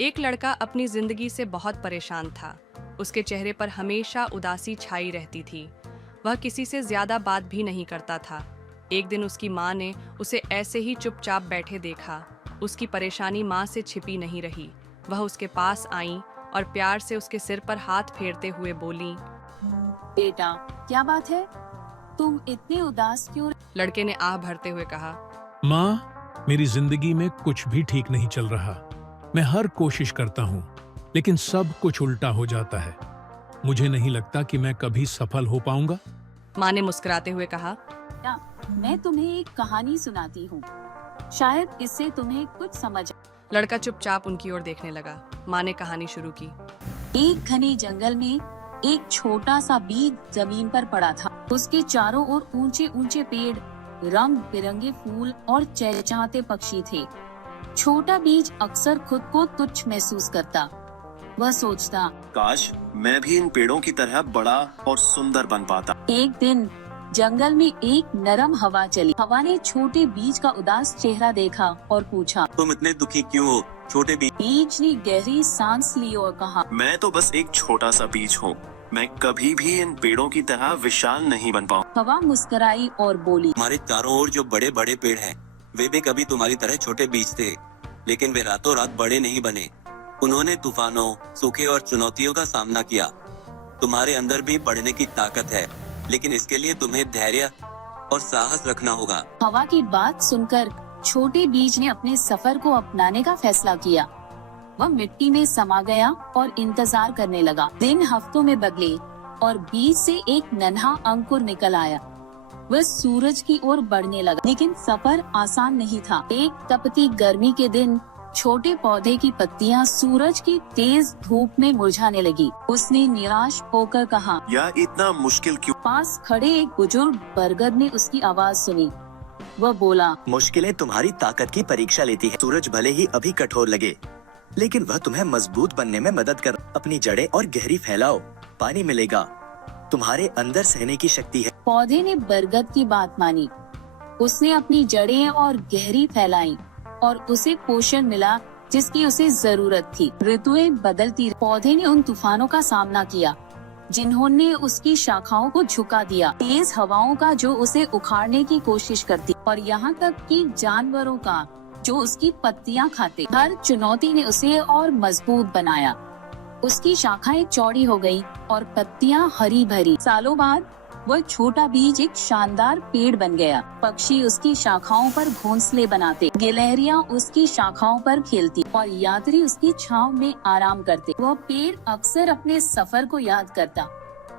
एक लड़का अपनी जिंदगी से बहुत परेशान था। उसके चेहरे पर हमेशा उदासी छाई रहती थी। वह किसी से ज्यादा बात भी नहीं करता था। एक दिन उसकी माँ ने उसे ऐसे ही चुपचाप बैठे देखा। उसकी परेशानी माँ से छिपी नहीं रही। वह उसके पास आई और प्यार से उसके सिर पर हाथ फेरते हुए बोली, बेटा, क्या बात है? तुम इतने उदास क्यों? लड़के ने आह भरते हुए कहा, माँ, मेरी जिंदगी में कुछ भी ठीक नहीं चल रहा। मैं हर कोशिश करता हूँ, लेकिन सब कुछ उल्टा हो जाता है। मुझे नहीं लगता कि मैं कभी सफल हो पाऊंगा। माँ ने मुस्कुराते हुए कहा, मैं तुम्हें एक कहानी सुनाती हूँ, शायद इससे तुम्हें कुछ समझ। लड़का चुपचाप उनकी ओर देखने लगा। माँ ने कहानी शुरू की। एक घने जंगल में एक छोटा सा बीज जमीन पर पड़ा था। उसके चारों ओर ऊंचे ऊंचे पेड़, रंग बिरंगे फूल और चहचहाते पक्षी थे। छोटा बीज अक्सर खुद को तुच्छ महसूस करता। वह सोचता, काश मैं भी इन पेड़ों की तरह बड़ा और सुंदर बन पाता। एक दिन जंगल में एक नरम हवा चली। हवा ने छोटे बीज का उदास चेहरा देखा और पूछा, तुम इतने दुखी क्यों हो छोटे बीज? बीज ने गहरी सांस ली और कहा, मैं तो बस एक छोटा सा बीज हूँ। मैं कभी भी इन पेड़ों की तरह विशाल नहीं बन पाऊँ। हवा मुस्कुराई और बोली, हमारे चारों ओर जो बड़े बड़े पेड़ हैं, वे भी कभी तुम्हारी तरह छोटे बीज थे, लेकिन वे रातों रात बड़े नहीं बने। उन्होंने तूफानों, सूखे और चुनौतियों का सामना किया। तुम्हारे अंदर भी बढ़ने की ताकत है, लेकिन इसके लिए तुम्हें धैर्य और साहस रखना होगा। हवा की बात सुनकर छोटे बीज ने अपने सफर को अपनाने का फैसला किया। वह मिट्टी में समा गया और इंतजार करने लगा। दिन हफ्तों में बदले और बीज से एक नन्हा अंकुर निकल आया। वह सूरज की ओर बढ़ने लगा, लेकिन सफर आसान नहीं था। एक तपती गर्मी के दिन छोटे पौधे की पत्तियां सूरज की तेज धूप में मुरझाने लगी। उसने निराश होकर कहा, यह इतना मुश्किल क्यों? पास खड़े एक बुजुर्ग बरगद ने उसकी आवाज सुनी। वह बोला, मुश्किलें तुम्हारी ताकत की परीक्षा लेती है। सूरज भले ही अभी कठोर लगे, लेकिन वह तुम्हें मजबूत बनने में मदद कर। अपनी जड़ें और गहरी फैलाओ, पानी मिलेगा। तुम्हारे अंदर सहने की शक्ति है। पौधे ने बरगद की बात मानी। उसने अपनी जड़ें और गहरी फैलाई और उसे पोषण मिला जिसकी उसे जरूरत थी। ऋतुएं बदलती, पौधे ने उन तूफानों का सामना किया जिन्होंने उसकी शाखाओं को झुका दिया। तेज हवाओं का जो उसे उखाड़ने की कोशिश करती, और यहाँ तक कि जानवरों का जो उसकी पत्तियां खाते। हर चुनौती ने उसे और मजबूत बनाया। उसकी शाखाएं चौड़ी हो गईं और पत्तियां हरी भरी। सालों बाद वह छोटा बीज एक शानदार पेड़ बन गया। पक्षी उसकी शाखाओं पर घोंसले बनाते, गिलहरियां उसकी शाखाओं पर खेलती और यात्री उसकी छांव में आराम करते। वह पेड़ अक्सर अपने सफर को याद करता,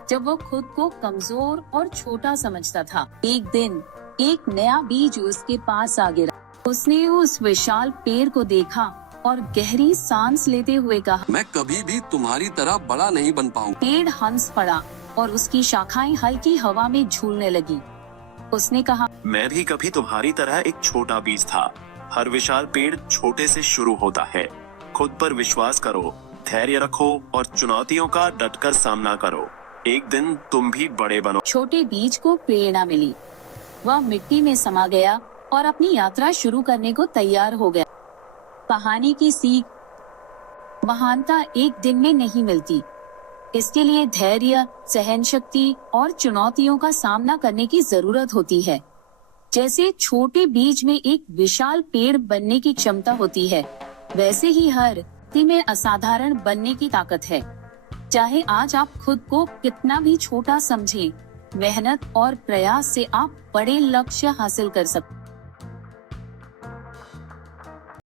जब वह खुद को कमजोर और छोटा समझता था। एक दिन एक नया बीज उसके पास आ गिरा। उसने उस विशाल पेड़ को देखा और गहरी सांस लेते हुए कहा, मैं कभी भी तुम्हारी तरह बड़ा नहीं बन पाऊँ। पेड़ हंस पड़ा और उसकी शाखाएं हल्की हवा में झूलने लगी। उसने कहा, मैं भी कभी तुम्हारी तरह एक छोटा बीज था। हर विशाल पेड़ छोटे से शुरू होता है। खुद पर विश्वास करो, धैर्य रखो और चुनौतियों का डटकर सामना करो। एक दिन तुम भी बड़े बनो। छोटे बीज को प्रेरणा मिली। वह मिट्टी में समा गया और अपनी यात्रा शुरू करने को तैयार हो गया। कहानी की सीख, महानता एक दिन में नहीं मिलती। इसके लिए धैर्य, सहनशक्ति और चुनौतियों का सामना करने की जरूरत होती है। जैसे छोटे बीज में एक विशाल पेड़ बनने की क्षमता होती है, वैसे ही हर व्यक्ति में असाधारण बनने की ताकत है। चाहे आज आप खुद को कितना भी छोटा समझें, मेहनत और प्रयास से आप बड़े लक्ष्य हासिल कर सकते हैं।